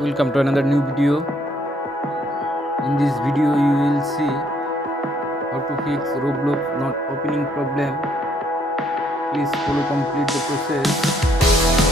Welcome to another new video. In this video you will see how to fix Roblox not opening problem. Please follow complete the process.